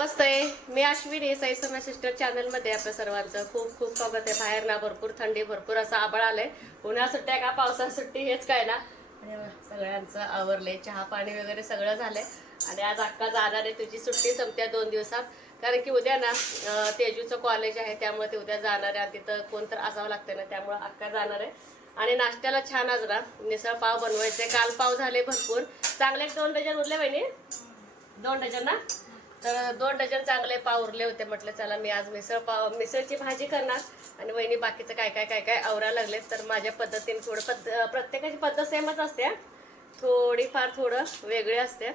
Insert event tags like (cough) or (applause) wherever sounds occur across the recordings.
मस्त आहे. मी अश्विनी साई सोम्या सिस्टर चॅनलमध्ये आपल्या सर्वांचं. खूप खूप स्वागत आहे. बाहेर ना भरपूर थंडी भरपूर असं आबळ आलंय. उन्हा सुट्ट्या का? पावसा सुट्टी हेच काय ना? सगळ्यांचं आवरलंय. चहा पाणी वगैरे सगळं झालंय. आणि आज अक्का जाणार आहे. तुझी सुट्टी संपत्या दोन दिवसात. कारण की उद्या ना तेजूचं कॉलेज आहे. त्यामुळे ते उद्या जाणार आहे. तिथं कोण तर असावं लागतं ना त्यामुळे अक्का जाणार आहे. आणि नाश्त्याला छान आज ना मिसळ पाव बनवायचे काल पाव झाले भरपूर. चांगले दोन डझन उरले बहिणी? दोन डझन ना? तर दोन डझन चांगले पाव उरले होते म्हटलं चला मी आज मिसळ पाव मिसळची भाजी करणार. आणि वहिनी बाकीचं काय काय काय काय आवरा लागले तर माझ्या पद्धतीने थोडं पद्ध प्रत्येकाची पद्धत सेमच असते थोडीफार थोडं वेगळी असते.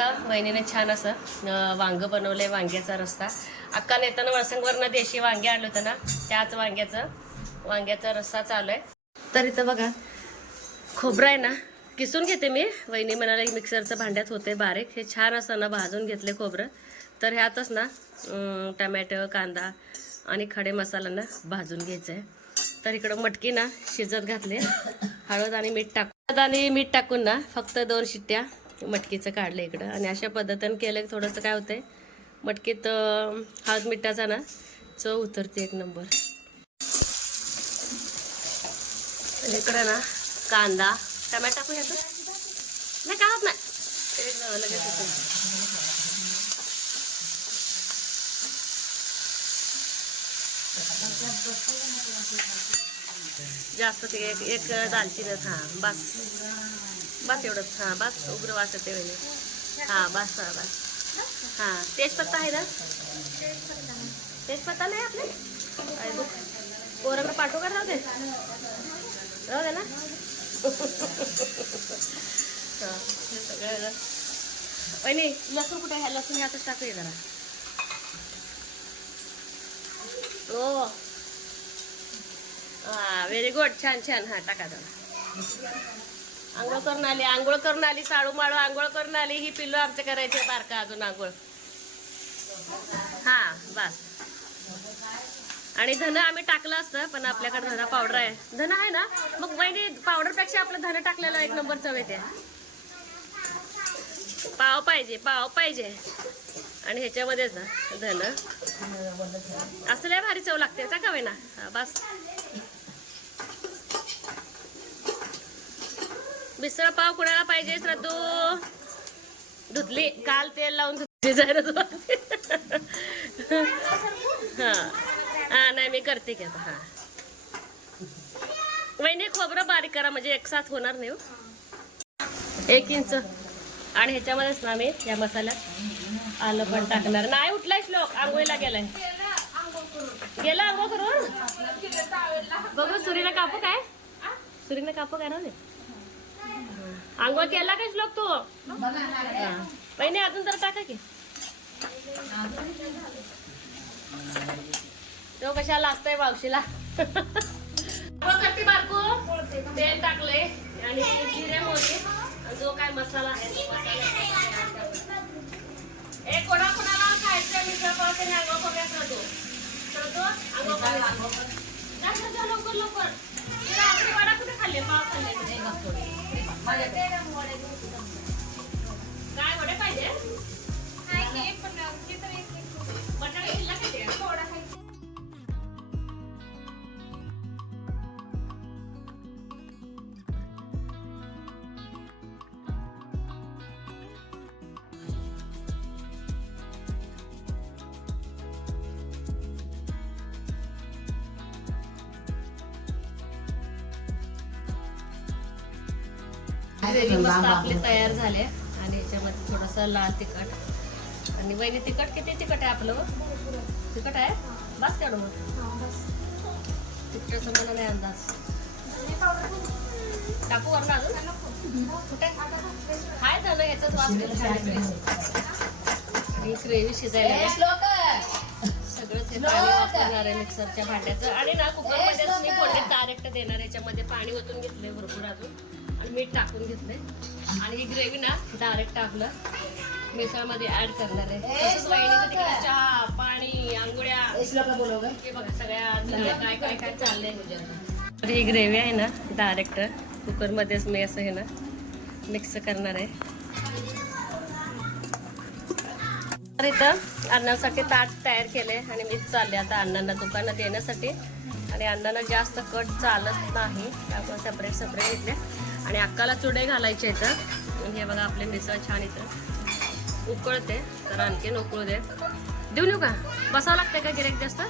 वहिनीने छान असं वांगं वांग बनवलंय वांग्याचा रस्ता अक्का नेताना वळसंगवरनं देशी वांगे आणलं होतं ना त्याच वांग्याचं वांग्याचा रस्सा चालू आहे. तर इथं बघा खोबरं आहे ना किसून घेते मी. वहिनी म्हणाला मिक्सरचं भांड्यात होते बारीक. हे छान असं ना भाजून घेतले खोबरं. तर ह्यातच ना टमॅटो कांदा आणि खडे मसाल्यांना भाजून घ्यायचं आहे तर इकडं मटकी ना शिजत घातले. हळद आणि मीठ टाकून हळद आणि मीठ टाकून ना फक्त दोन शिट्ट्या मटकीचं काढलं इकडं. आणि अशा पद्धतीनं केलं की थोडंसं काय होतंय मटकीत हळद मिठाचा ना चव उतरते एक नंबर. इकडं ना कांदा टमॅटो टाकू ह्याचं नाही काय होत नाही एक लगेच होतं. जास्त ते एक एक दालचिनीच हां बस. बस एवढंच हां बस उग्र वास येते वहिनी. हां बस हां बस. हां तेजपत्ता आहे ना? तेजपत्ता नाही आपले? पोरांना पाठवू का राहू दे. राहू दे ना. सगळं ना. लसूण कुठे आहे? लसूण ह्यातच टाकूया जरा. हो. हा व्हेरी गुड छान छान. हा टाका जरा. आंघोळ करून आली आंघोळ करून आली साळू माळू आंघोळ करून आली ही पिल्लू आमचे करायचे बारका अजून आंघोळ. हा बस. आणि धन आम्ही टाकलं असतं पण आपल्याकडे धना पावडर आहे. धन आहे ना? मग वहिनी पावडरपेक्षा आपलं धन टाकलेलं एक नंबर चव येते. पाव पाहिजे पाव पाहिजे. आणि ह्याच्यामध्येच ना धन. असं लय भारी चव लागते का का ना बस. मिसळ पाव कुणाला पाहिजे श्रद्धू? धुतली काल तेल लावून धुतली जायला (laughs) हा. हा नाही मी करते की आता हा. वहिनी खोबरं बारीक करा म्हणजे एक साथ होणार नाही हो. एक इंच. आणि ह्याच्यामध्येच ना मी या मसाल्यात आलं पण टाकणार. नाही उठलाय श्लोक आंघोळीला गेलाय. गेला आंघोळ करून? बघू सुरीला कापू काय? सुरीला कापू काय ना आंघोळ केला काय श्लोक तू? महिने अजून तर टाका की. तो कशाला असतंय मावशीला? करते बारको तेल टाकले आणि जिरे आणि जो काय मसाला आहे तो मसाला ए कोणा कोणाला खायचं मिसळ पाव करूया करतो करतो जा, जा, लवकर लवकर. ते वडा कुठे खाल्ले? पाव खाल्ले. ग्रेव्ही मस्त आपली तयार झाले आणि याच्यामध्ये थोडस लाल तिखट. आणि वहिनी तिखट किती तिखट आहे आपलं? तिखट आहे? बस तेवढं मग. तिखटाचा मला नाही अंदाज. टाकू वरण अजून? कुठे? काय झालं याचाच वास गेला आणि ग्रेव्ही शिजायला. सगळंच हे पाणी वापरणार आहे मिक्सरच्या भांड्याचं. आणि ना कुकरमध्येच मी फोडणी डायरेक्ट देणार याच्यामध्ये पाणी ओतून घेतलंय भरपूर अजून. मीठ टाकून घेतलंय. आणि ही ग्रेव्ही ना डायरेक्ट आपलं मिसळमध्ये ऍड करणार आहे. तसंच वहिनीचं तिकडे चहा पाणी आंघोळ्या. हे बघा सगळ्या. काय काय काय चाललंय. म्हणजे तर ही ग्रेव्ही आहे ना डायरेक्ट कुकरमध्येच मी असं हे ना मिक्स करणार आहे. तर इथं अण्णांसाठी ताट तयार केले आणि मी चालले आता अण्णांना दुकानात येण्यासाठी. आणि अण्णांना जास्त कट चालत नाही. त्यामुळे सेपरेट सेपरेट घेतले. आणि अक्काला चुडे घालायचे इथं. हे बघा आपले मिसळ छान इथं. उकळते तर आणखीन उकळू दे. देऊन येऊ का? बसावं लागतंय का गिरेक जास्त?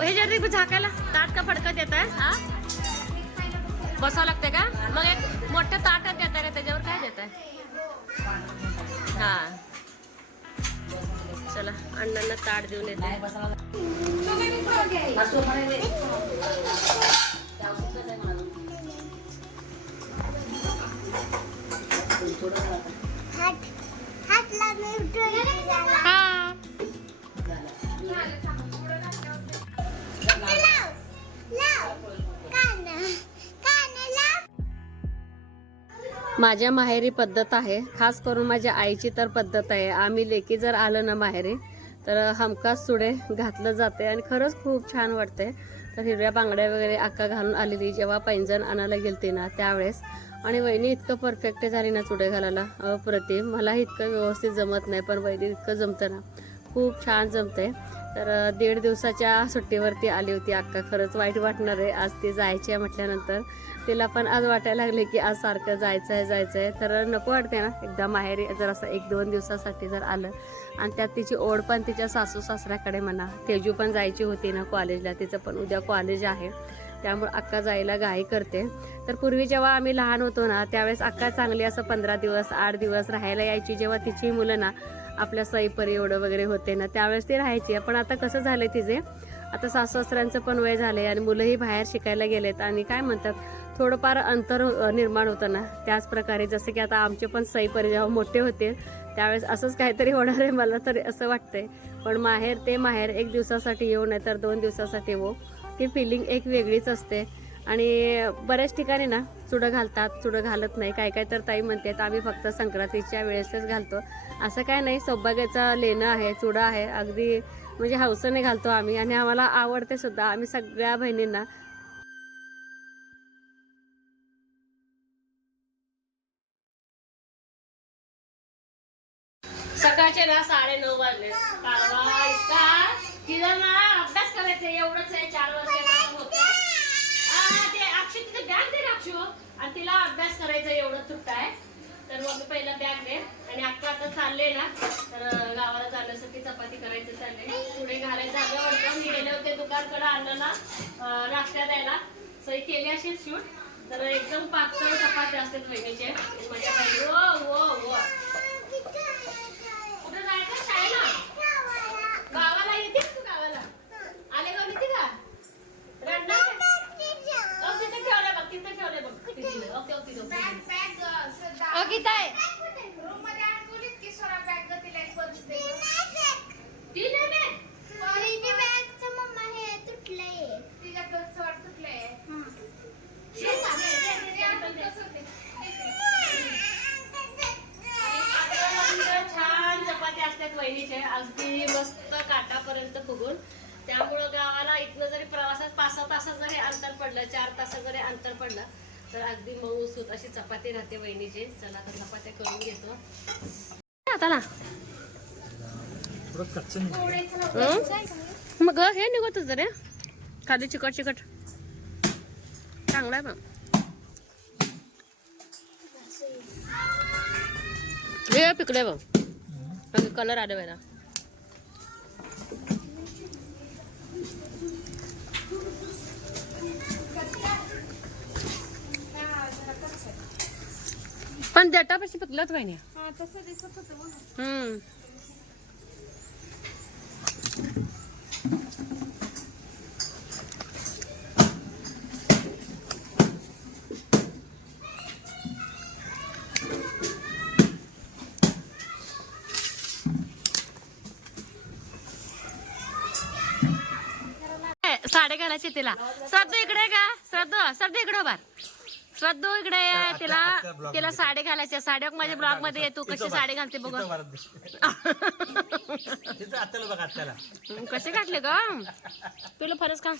हे जरी झाकायला. ताट का फडकत येत आहे? हा? बसावं लागतंय का? मग एक मोठं ताटच देत आहे का? त्याच्यावर काय देत आहे? हा. चला अण्णांना ताट देऊन येते. हा माझ्या माहेरी पद्धत आहे. खास करून माझ्या आईची तर पद्धत आहे. आम्ही लेकी जर आलं ना माहेरी तर हमखास चुडे घातलं जाते आणि खरंच खूप छान वाटते. तर हिरव्या बांगड्या वगैरे अक्का घालून आलेली जेव्हा पैंजण आणायला गेलते ना त्यावेळेस आणि वहिनी इतकं परफेक्ट झाली ना चुडे घालायला. अप्रतिम मला इतकं व्यवस्थित जमत नाही पण वहिनी इतकं जमतं ना. खूप छान जमते तर दीड दिवसाच्या सुट्टीवरती आली होती अक्का खरंच वाईट वाटणार आहे. आज ती जायची आहे म्हटल्यानंतर. तिला पण आज वाटायला लागले की आज सारखं जायचं आहे जायचं आहे तर नको वाटते ना एकदा माहेरी जर असं एक दोन दिवसासाठी जर आलं आणि त्यात तिची ओढ पण तिच्या सासू सासऱ्याकडे म्हणा. तेजू पण जायची होती ना कॉलेजला तिचं पण उद्या कॉलेज आहे. त्यामुळे अक्का जायला घाई करते. तर पूर्वी जेव्हा आम्ही लहान होतो ना त्यावेळेस अक्का चांगली असं पंधरा दिवस आठ दिवस राहायला यायची. जेव्हा तिची मुलं ना आपल्या सईपरी एवढं वगैरे होते ना त्यावेळेस ती राहायची. पण आता कसं झालं तिचे? आता सासू सासऱ्यांचं पण वय झाले आणि मुलंही बाहेर शिकायला गेलेत. आणि काय म्हणतात थोडंफार अंतर निर्माण होतं ना. त्याच प्रकारे जसं की आता आमचे पण सईपरी जेव्हा मोठे होते त्यावेळेस असंच काहीतरी होणार आहे मला तरी असं वाटतंय. पण माहेर ते माहेर एक दिवसासाठी येऊ नाही तर दोन दिवसासाठी येऊ. ती फिलिंग एक वेगळीच असते. आणि बऱ्याच ठिकाणी ना चुडं घालतात चुडं घालत नाही. काय काय तर ताई म्हणते आम्ही फक्त संक्रांतीच्या वेळेसच घालतो. असं काय नाही सौभाग्याचं लेणं आहे चुडं आहे. अगदी म्हणजे हौसने घालतो आम्ही. आणि आम्हाला आवडते सुद्धा आम्ही सगळ्या बहिणींना ना साडे नऊ वाजले तिला ना अभ्यास करायचा एवढंच आहे चार वर्ष ते अक्षय तिथे बॅग दे ना अक्षू. आणि तिला अभ्यास करायचा एवढं सुट्टा आहे. तर मग पहिला बॅग दे. आणि अक्का आता चालले ना तर गावाला जाण्यासाठी चपाती करायचं चालले. पुढे घालायचं आलं वाटतं मी गेले होते दुकानकडे अण्णाला अं, नाश्ता द्यायला. सही केली असेल शूट. तर एकदम पातळ चपाती असतात बहिणीचे माझ्या बाई, ओ ओ ओ जायचं शाळेला गावाला येते का तू गावाला? आलेगाव येते का? रडणार का? तिथे ठेवलंय बघ तिथे ठेवलंय बघ. Okay okay okay. अहो, गीता आहे. ती नाही बॅग. छान चपाती असतात वहिनीचे. अगदी मस्त काटापर्यंत फुगून. त्यामुळं गावाला इथनं जरी प्रवासात पाच सहा तासात जरी अंतर पडलं चार तासात जरी अंतर पडलं तर अगदी मऊ सूत अशी चपाती राहते वहिनीची. चला आता चपात्या करून घेतो. आता ना. थोडं कच्चं नाही हं? मग हे निघतच रे खाली चिकट चिकट. चांगला आहे मग हे पिकडे बघ. कलर आले वेळा पण देटापाशी पिकलत काय नाही हम्म ए, साडे घालायची तिला. श्रद्धू इकडे का? श्रद्धू श्रद्धू इकडे उभार. श्रद्धू इकडे आहे. तिला. तिला साडे घालायच्या साड्या माझ्या ब्लॉगमध्ये ये. तू कशी साडी घालते बघ कसे घातले ग? तुला फरच का?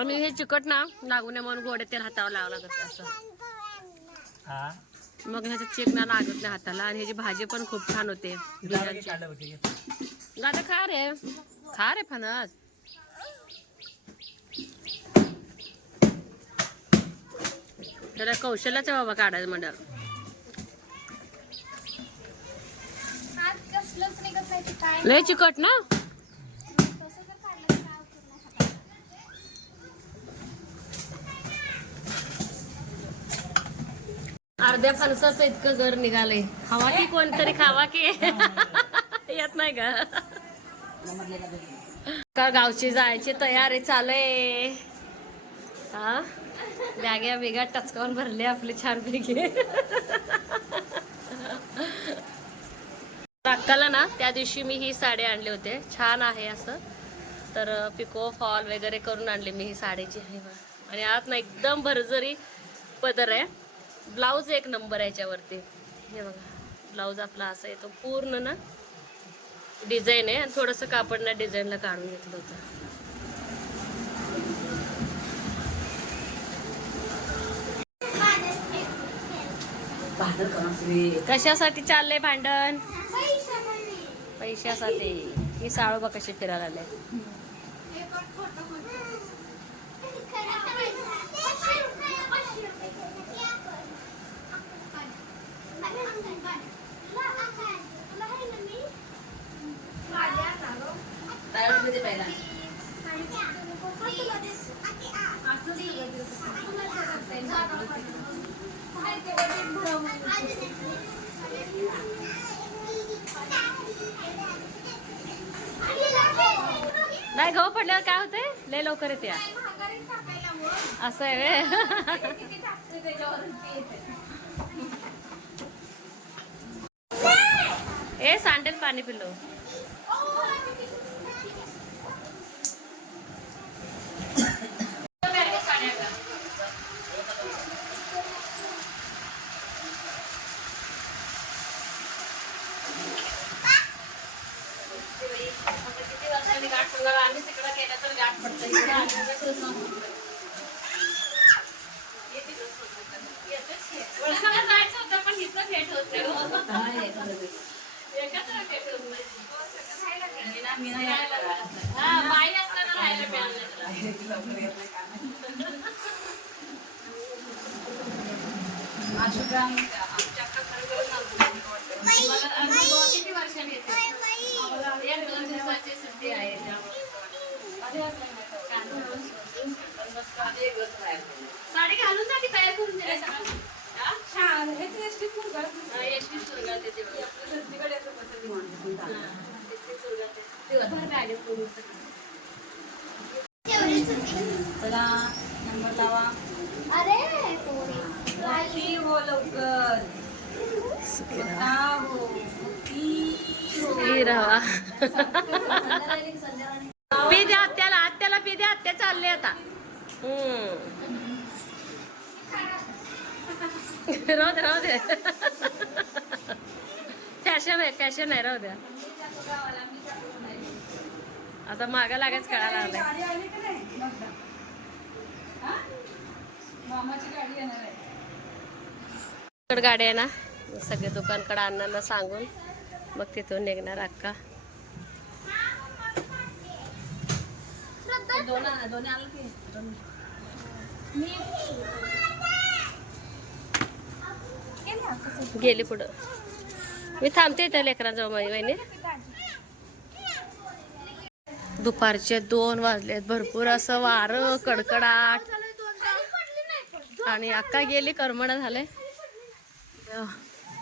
आणि हे चिकट ना लागू नये म्हणून गोडे तेल हातावर लावावं लागत असं. मग ह्याचं चेक ना लागत नाही हाताला आणि ह्याची भाजी पण खूप छान होते. गाता खा रे. खा रे फणस. त्याला कौशल्याचा बाबा काढायचं म्हणल्यावर. लय चिकट ना. अर्ध्या फणसाचं इतकं घर निघालंय. हवा की कोणतरी खावा की? येत नाही का? का गावची जायची तयारी चालय हा? बॅग्या बिग्या टचकावून भरले आपली छानपैकी अक्काला ना त्या दिवशी मी ही साडी आणले होते. छान आहे असं. तर पिको फॉल वगैरे करून आणली मी ही साडीची. आहे आणि आत ना एकदम भरजरी पदर आहे. ब्लाऊज एक नंबर आहे याच्यावरती. हे बघा. ब्लाऊज आपला असा येतो पूर्ण ना. डिझाईन आहे. आणि थोडंसं कापड ना डिझाईनला काढून घेतलं होतं. कशासाठी चाललंय भांडण? पैशासाठी. ही साळोबा कशी फिरायला आले? नाही गहू पडल्यावर काय होतंय? लय लवकर येते या. असं आहे ए सांडेल पाणी पिलो किती वर्षांनी गाठ पडणार आम्ही तिकडं केलं तर गाठ पडतं इकडं आल्यावर कसं सांगू? वळसाला जायचं होतं पण इथं भेट होत नाही. एकत्र भेट होत नाही. हा, बाई असताना राहायला मिळालं नाही तुला. मला आम्ही दोन- किती वर्षांनी येते? एक दोन दिवसाची सुट्टी आहे त्यामुळे. साडी घालून जा की तयार करून दिली सगळं. हा? हा, एकटी सुरुवात आहे तेव्हा. हा, एकटी सुरुवात आहे. दिवसभर बॅगेत करून सगळं. चला नंबर लावा अरे पोरी. सुखी हो लवकर स्वतः हो सुखी हो. ही राहा पी द्या पी द्या आत्या चालले आता. राहू दे राहू दे. फॅशन आहे फॅशन आहे राहू द्या. आता मागा लागायच कळायला लागलाय. गाडी. हा? आहे. इकडं गाडी आहे ना सगळे दुकानकडे अण्णांना सांगून मग तिथून निघणार अक्का. दोन आण- दोन्ही आणलं की दोन. गेली पुढं. मी थांबते त्या लेकरांजवळ माझी वहिनी. दुपारचे दोन वाजलेत. भरपूर असं वारं कडकडाट. आणि अक्का गेली करमण झाले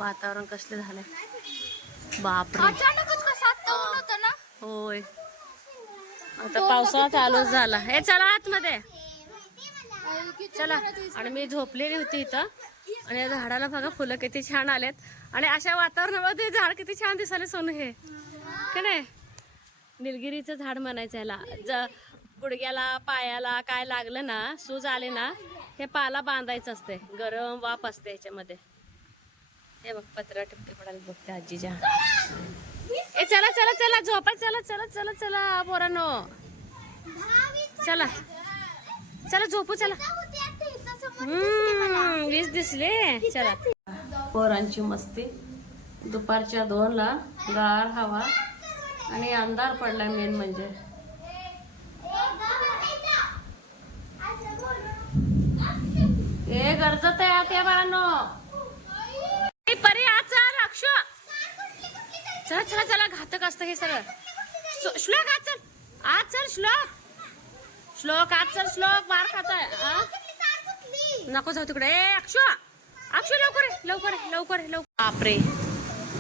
वातावरण कसले झाले बापरे. होय. आता पावसाळा चालूच झाला. हे चला आतमध्ये. चला. आणि मी झोपलेली होती इथं. आणि या झाडाला बघा फुलं किती छान आलेत. आणि अशा वातावरणामध्ये झाड किती छान दिसाले सोनं हे. का नाही? निलगिरीचं झाड म्हणायचं याला. ज गुडघ्याला पायाला काय लागलं ना सूज आले ना हे पाला बांधायचं असते गरम वाफ असते ह्याच्यामध्ये हे बघ पत्रा टिपके पडायला बघते आजीच्या. ए चला चला चला झोपा चला चला चला चला पोरांनो. चला. चला झोपू चला. हम्म, वीस दिसले. चला. पोरांची मस्ती. दुपारच्या दोन ला गार हवा आणि अंधार पडलाय मेन म्हणजे. ए गरजत आहे त्या बाळांनो ए, परी आज चल अक्षु चला चला चला घातक असतं हे सगळं. श्लोक आज चल. आज चल श्लोक. श्लोक आज चल श्लोक. मार खाताय नको जाऊ तिकडे. ए अक्षु. अक्षु लवकर लवकर लवकर लवकर. बापरे.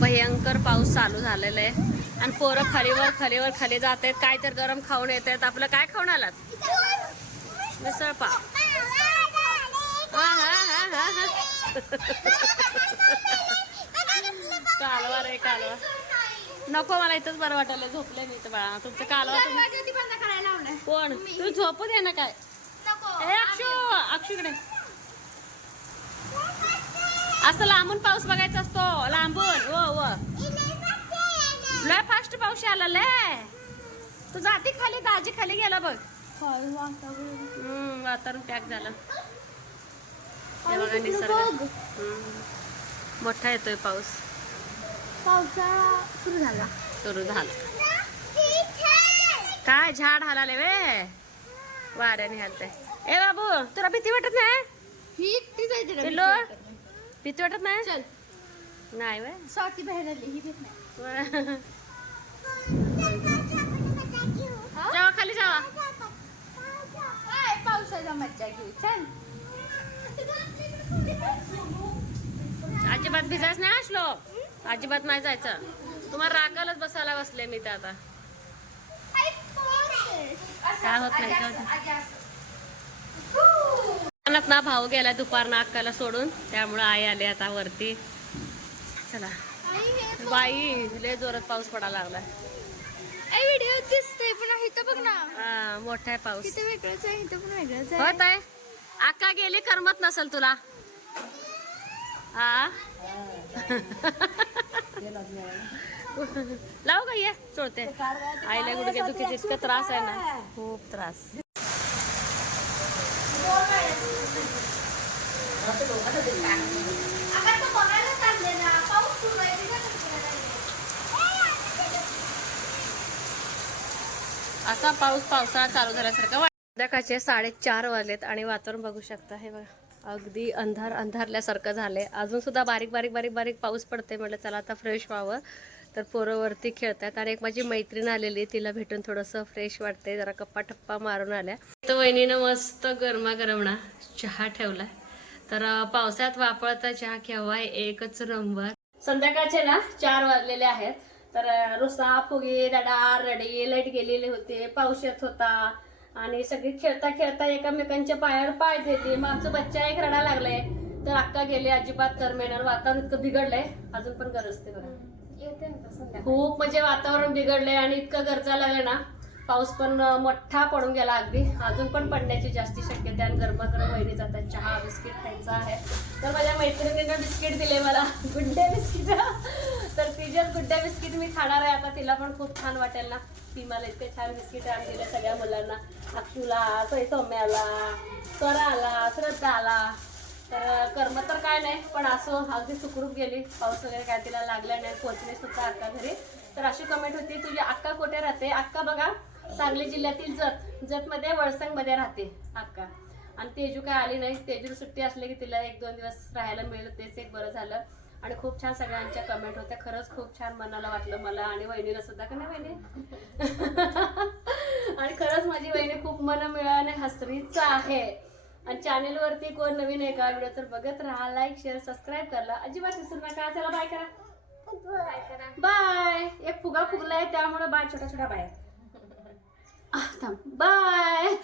भयंकर पाऊस चालू झालेला आहे. आणि पोरं खालीवर खालीवर खाली जात आहेत. काय तर गरम खाऊन येत आहेत. आपलं काय खाऊन आलात? मिसळ पाव. हा, हा, हा, हा, हा. (laughs) कालवा रे कालवा. नको मला इथंच बरं वाटायला झोपले मी इथं बाळा. तुमचं कालवा तुम्ही कोण? तू झोपू दे ना काय. अक्षू अक्षूकडे असं लांबून पाऊस बघायचा असतो लांबून. हो व लय फास्ट पाऊस आला लय. तू जाती खाली दाजी खाली गेला बघ. हम्म, वातावरण पॅक झालं. हे बघा निसर्ग. मोठा येतोय पाऊस. पावसाळा सुरू झाला. सुरू झाला. काय झाड हालाले वे? वाऱ्याने हालते ए बाबू तुला भीती वाटत नाही? ही भीती वाटत नाही? चल. नाही वे. स्वाती बाहेर आली ही जावा खाली जावा. काय पावसाचा मज्जा घेऊ चल. अजिबात भिजायच नाही असलो अजिबात नाही जायचं. तुम्हाला रागालच बसायला बसले मी ते आता. काय होत नाही ना भाऊ गेला दुपारनं अक्काला सोडून. त्यामुळं आई आली आता वरती. चला. बाई लय जोरात पाऊस पडायला लागलाय. व्हिडिओ पण इथं बघ ना? हा, मोठा आहे पाऊस. तिथं वेगळंच आहे इथं पण वेगळंच आहे. होत आहे. अक्का गेली करमत नसल तुला. आ? लाव का ये? चोळते. आईला गुडघे दुखीचे इतकं त्रास आहे ना. खूप त्रास. आता पाऊस पावसाळा चालू झाल्यासारखं संध्याकाळचे साडेचार वाजलेत आणि वातावरण बघू शकता हे बघा. अगदी अंधार अंधारल्यासारखं झालंय. अजून सुद्धा बारीक बारीक बारीक बारीक पाऊस पडते म्हटलं चला आता फ्रेश व्हावं. तर पोरंवरती खेळतात आणि एक माझी मैत्रीण आलेली तिला भेटून थोडंसं फ्रेश वाटते जरा गप्पा टप्पा मारून आल्या. तर वहिनीनं मस्त गरमागरम ना चहा ठेवलाय तर पावसात वापरता चहा केव्हा? एकच नंबर. संध्याकाळचे ना चार वाजलेले आहेत. तर रुसा फुगी रडा रडी लाइट गेलेले होते. पाऊस येत होता. आणि सगळी खेळता खेळता एकामेकांच्या पायावर पाय देते मग आमचं बच्चा एक रडा लागलाय. तर अक्का गेले अजिबात करमेणार वातावरण इतकं बिघडलंय. अजून पण बघा येते ना संध्याकाळी. खूप म्हणजे वातावरण बिघडलंय आणि इतकं गरजा लागलं ना पाऊस पण मोठा पडून गेला अगदी. अजून पण पडण्याची जास्ती शक्यता आणि गरमागरम वहिनी जातात चहा बिस्किट खायचा आहे. तर माझ्या मैत्रिणीनं बिस्किट दिले मला. गुड्डे बिस्किट. तर तिच्याच गुड्डे बिस्किट मी खाणार आहे. आता तिला पण खूप छान वाटेल ना. ती मला इतके छान बिस्किट आणून सगळ्या मुलांना. अक्षूला सोय सौम्याला स्वराला श्रद्धाला. तर कर्म तर काय नाही पण असं अगदी सुखरूप गेली. पाऊस वगैरे काय तिला लागला नाही. पोचले सुद्धा अक्का घरी. तर अशी कमेंट होती तुझी अक्का कुठे राहते? अक्का बघा सांगली जिल्ह्यातील जत. जतमध्ये वळसंगमध्ये राहते अक्का. आणि तेजू काय आली नाही. तेजू सुट्टी असली की तिला एक दोन दिवस राहायला मिळलं. तेच एक बरं झालं. आणि खूप छान सगळ्यांच्या कमेंट होत्या. खरंच खूप छान मनाला वाटलं मला आणि वहिनीला सुद्धा. का नाही वहिनी? (laughs) आणि खरंच माझी वहिनी खूप मन मिळाने हसरीच आहे. आणि चॅनेल वरती कोण नवीन आहे का? व्हिडिओ तर बघत राहा. लाईक शेअर सबस्क्राईब करा. अजिबात विसरू नका. चला बाय करा. बाय एक फुगा फुगलाय त्यामुळे बाय छोटा छोटा बाय. (laughs) बाय